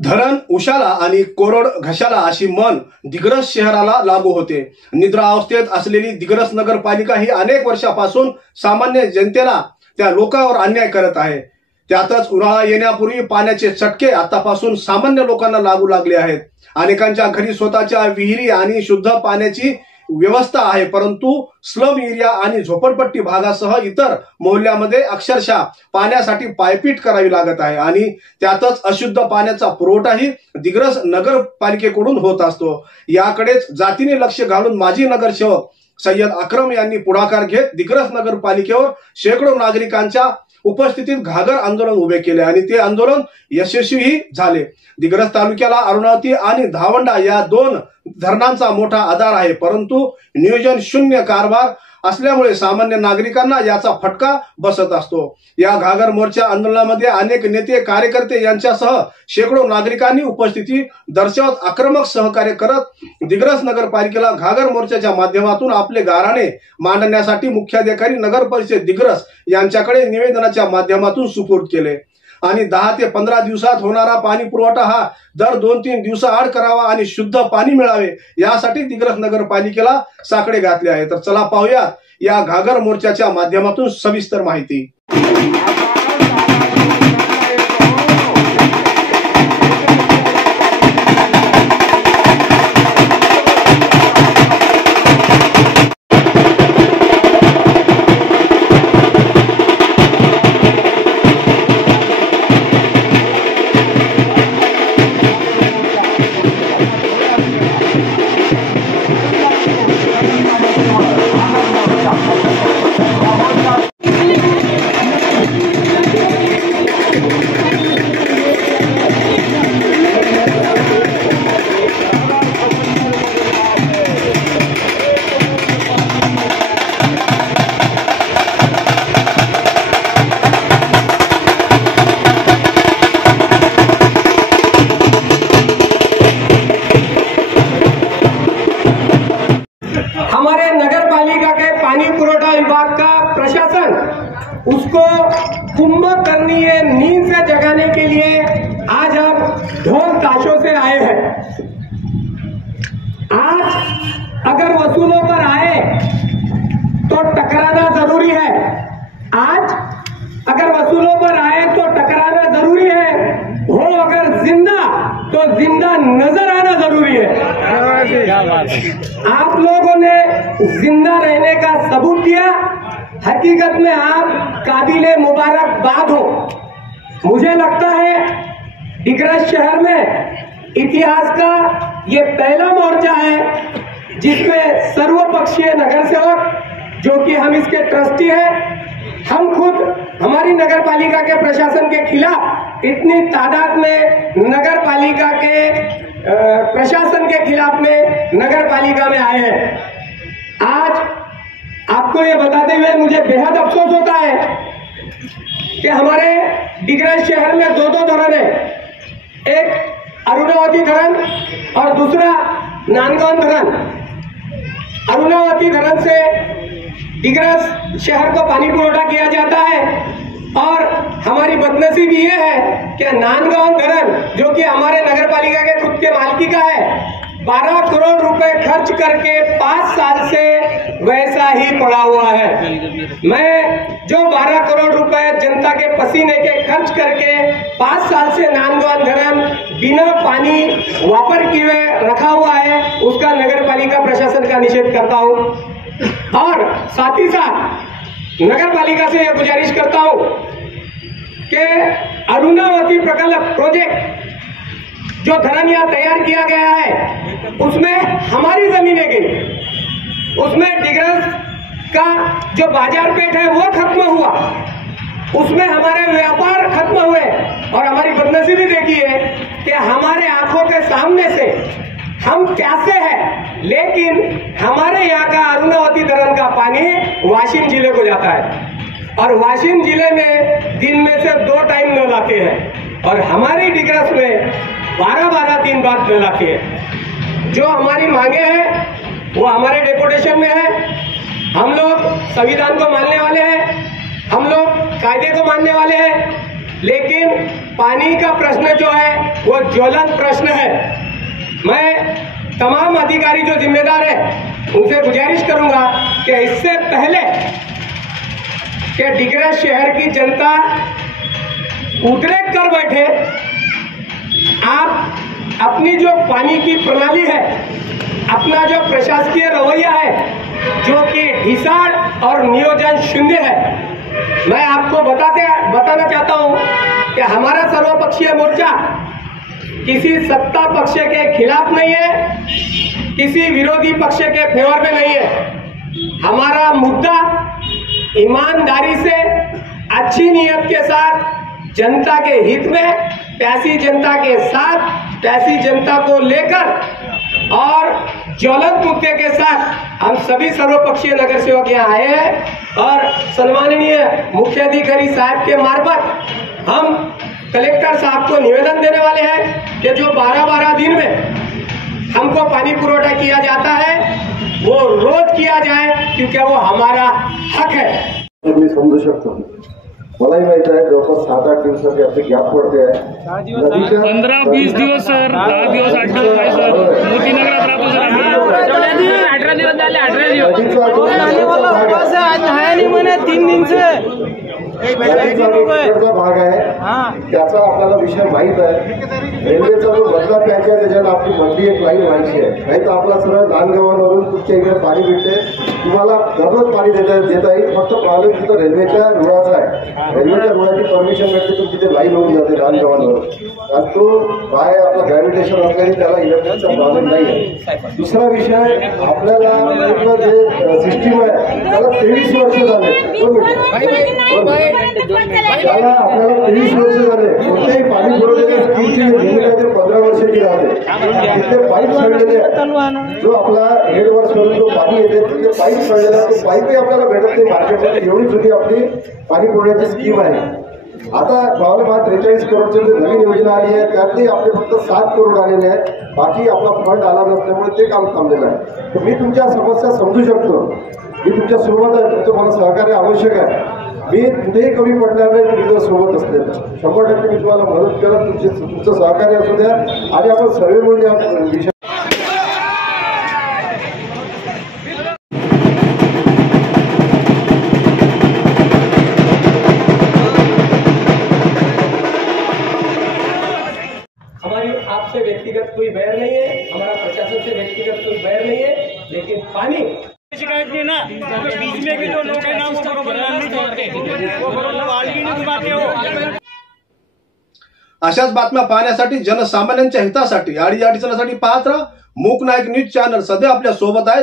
धरण उशाला आणि कोरड घशाला अशी म्हण दिग्रस शहराला लागू होते. निद्रा अवस्थेत असलेली दिग्रस नगरपालिका ही अनेक वर्षापासून सामान्य जनतेला त्या लोकांवर अन्याय करत आहे. त्यातच उन्हाळा येण्यापूर्वी पाण्याचे चटके आतापासून सामान्य लोकांना लागू लागले आहेत. अनेकांच्या घरी स्वतःच्या विहिरी आणि शुद्ध पाण्याची व्यवस्था आहे, परंतु स्लम एरिया आणि झोपडपट्टी भागासह इतर मोहल्ल्यामध्ये अक्षरशः पाण्यासाठी पायपीट करावी लागत आहे आणि त्यातच अशुद्ध पाण्याचा पुरवठाही दिग्रस नगरपालिकेकडून होत असतो. याकडेच जातीने लक्ष घालून माजी नगरसेवक सय्यद अक्रम यांनी पुढाकार घेत दिग्रस नगरपालिकेवर शेकडो नागरिकांच्या उपस्थितीत घागर आंदोलन उभे केले आणि ते आंदोलन यशस्वीही झाले. दिग्रस तालुक्याला अरुणावती आणि धावंडा या दोन धरणांचा मोठा आधार आहे, परंतु नियोजन शून्य कारभार असल्यामुळे सामान्य नागरिकांना याचा फटका बसत असतो. या घागर मोर्चा आंदोलनामध्ये अनेक नेते कार्यकर्ते यांच्यासह शेकडो नागरिकांनी उपस्थिती दर्शवत आक्रमक सहकार्य करत दिग्रस नगरपालिकेला घागर मोर्चाच्या माध्यमातून आपले गाऱ्हाणे मांडण्यासाठी मुख्याधिकारी नगर परिषद दिग्रस यांच्याकडे निवेदनाच्या माध्यमातून सुपूर्द केले आणि 10 ते 15 दिवसात होणारा पाणी पुरवठा हा दर 2-3 दिवसाआड करावा आणि शुद्ध पाणी मिळावे यासाठी दिग्रस नगरपालिकेला साकडे घातले आहे. तर चला पाहूया या घागर मोर्चाच्या माध्यमातून सविस्तर माहिती. हमारे नगर पालिका के पानी पुरवठा विभाग का प्रशासन उसको कुंभक करनी है, नींद से जगाने के लिए आज हम ढोल ताशों से आए हैं. आज अगर वसूलों पर आए तो टकराना जरूरी है. आज अगर वसूलों पर आए तो टकराना जरूरी है. हो अगर जिंदा तो जिंदा नजर आना जरूरी है. आप लोगों ने जिंदा रहने का सबूत दिया. हकीकत में आप काबिले मुबारकबाद हो. मुझे लगता है दिग्रस शहर में इतिहास का ये पहला मोर्चा है जिसमें सर्वपक्षीय नगर सेवक, जो कि हम इसके ट्रस्टी हैं, हम खुद हमारी नगर पालिका के प्रशासन के खिलाफ इतनी तादाद में नगर पालिका के प्रशासन के खिलाफ में नगर पालिका में आए हैं. आज आपको ये बताते हुए मुझे बेहद अफसोस होता है कि हमारे दिग्रस शहर में दो धरण है. एक अरुणावती धरण और दूसरा नांदगांव धरण. अरुणावती धरण से दिग्रस शहर को पानी पुरवठा किया जाता है और हमारी बदनसीबी ये है कि नांदगांव धरण, जो कि हमारे नगर पालिका के खुद के मालिकी का है, 12 करोड़ रुपए खर्च करके 5 साल से वैसा ही पड़ा हुआ है. मैं जो 12 करोड़ रुपए जनता के पसीने के खर्च करके 5 साल से नांदगांव धरण बिना पानी वापर किए रखा हुआ है, उसका नगर पालिका प्रशासन का निषेध करता हूं. और साथ ही साथ नगर पालिका से यह गुजारिश करता हूं कि अरुणावती प्रकल्प प्रोजेक्ट जो धरण यहाँ तैयार किया गया है उसमें हमारी जमीनें गई. उसमें दिग्रस का जो बाजार पेट है वो खत्म हुआ, उसमें हमारे व्यापार खत्म हुए और हमारी बदनसीबी देखिए कि हमारे आंखों के सामने से हम कैसे हैं, लेकिन हमारे यहाँ का अरुणावती धरण का पानी वाशिम जिले को जाता है और वाशिम जिले में दिन में से 2 टाइम नल आते हैं और हमारी दिग्रस में 12-12 दिन बाद नल आते हैं. जो हमारी मांगे हैं वो हमारे डेपुटेशन में है. हम लोग संविधान को मानने वाले हैं, हम लोग कायदे को मानने वाले हैं. लेकिन पानी का प्रश्न जो है वो ज्वलंत प्रश्न है। मैं तमाम अधिकारी जो जिम्मेदार है उनसे गुजारिश करूंगा कि इससे पहले कि डिग्रस शहर की जनता उद्रेक कर बैठे, आप अपनी जो पानी की प्रणाली है, अपना जो प्रशासकीय रवैया है जो कि ढिसाड़ और नियोजन शून्य है, मैं आपको बताना चाहता हूं कि हमारा सर्वपक्षीय मोर्चा किसी सत्ता पक्ष के खिलाफ नहीं है, किसी विरोधी पक्ष के फेवर में नहीं है। हमारा मुद्दा ईमानदारी से, अच्छी नीयत के साथ, जनता के हित में, प्यासी जनता के साथ, प्यासी जनता को लेकर और ज्वलंत मुद्दे के साथ हम सभी सर्वपक्षीय नगर सेवक यहाँ आए हैं और सम्माननीय मुख्याधिकारी साहब के मार्फत हम कलेक्टर साहब को निवेदन देने वाले हैं कि जो 12-12 दिन में हमको पानी पुरवठा किया जाता है वो रोज किया जाए, क्योंकि वो हमारा हक है। मी समजू शकतो, मलाही माहित आहे जवळपास 7-8 दिवसाचे आपले गॅप पडते आहे। 15-20 दिवस सर, 10 दिवस 8 दिवस आहे सर, मोती नगरात राहतो सर आम्ही। 18 दिवस झाले, 18 दिवस नहाया नहीं मैंने 3 दिन से इकडचा भाग आहे, त्याचा आपल्याला विषय माहित आहे। रेल्वेचा जो बदला पॅच आहे त्याच्यात आपली मधली एक लाईन व्हायची आहे, नाही तर आपला सरळ नांदगावावरून तुमच्या इकडे पाणी भेटते, तुम्हाला दररोज पाणी देता येईल। फक्त प्रॉब्लेम तिथं रेल्वेच्या रुळाचा आहे, रेल्वेच्या रुळाची परमिशन भेटते तर तिथे लाईन होऊन जाते नांदगावावरून, आणि तो बाय आपला ग्रॅव्हिटेशन असल्याने त्याला इलेक्ट्रिकचा प्रॉब्लेम नाही आहे। दुसरा विषय, आपल्याला जे सिस्टीम आहे त्याला 23 वर्ष झाले, त्याला आपल्याला 23 वर्ष झाले, कोणत्याही पाणी पुरवठ्याच्या स्कीमची भूमिका ते 15 वर्षाची राहते। तिथे पाईप सडलेले आहे, जो आपला हेडवर्स वरून जो पाणी येते तिथे पाईप सडलेला आहे, तो पाईपही आपल्याला भेटत नाही मार्केटमध्ये, एवढी छोटी आपली पाणी पुरवठ्याची स्कीम आहे। आता प्रॉब्लेम हा 43 करोडची जी नवीन योजना आली आहे त्यातही आपले फक्त 7 करोड आलेले आहेत, बाकी आपला फंड आला नसल्यामुळे ते काम थांबलेलं आहे। तर मी तुमच्या समस्या समजू शकतो, मी तुमच्या सोबत आहे, तुमचं मला सहकार्य आवश्यक आहे, मी कुठेही कमी पडणार नाही, तुम्ही जर सोबत असले तर 100% मी तुम्हाला मदत करत, तुमचं सहकार्य असू द्या आणि आपण सर्व मिळून या विषय हमारी आपसे व्यक्तिगत कोई बैर नहीं है, हमारा प्रशासन से व्यक्तिगत कोई बैर नहीं है, लेकिन पानी शिकायत नहीं ना, बीच में भी जो लोग हैं ना वो बरोबर नहीं छोड़ते, वो बरोबर आलगी नहीं घुमाते हो। अशाच बातम्या पाहण्यासाठी, जनसामान्यांच्या हितासाठी, अडीअडचणीसाठी पाहत राहा मूक नायक न्यूज चॅनल। सध्या आपल्या सोबत आहे।